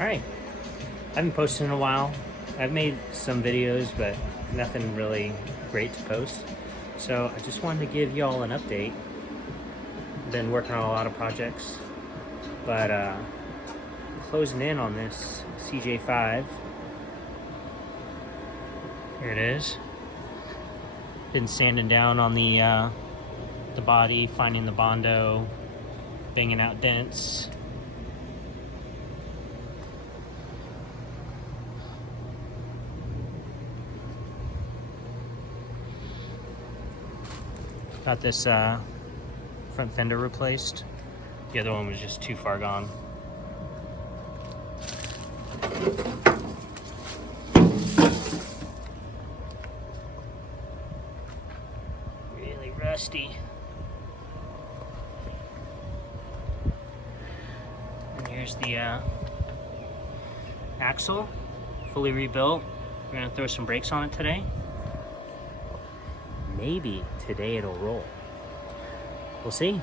Alright, I haven't posted in a while. I've made some videos, but nothing really great to post. So I just wanted to give y'all an update. Been working on a lot of projects, but closing in on this Cj5. Here it is. Been sanding down on the body, finding the Bondo, banging out dents. Got this front fender replaced. The other one was just too far gone. Really rusty. And here's the axle, fully rebuilt. We're gonna throw some brakes on it today. Maybe today it'll roll. We'll see.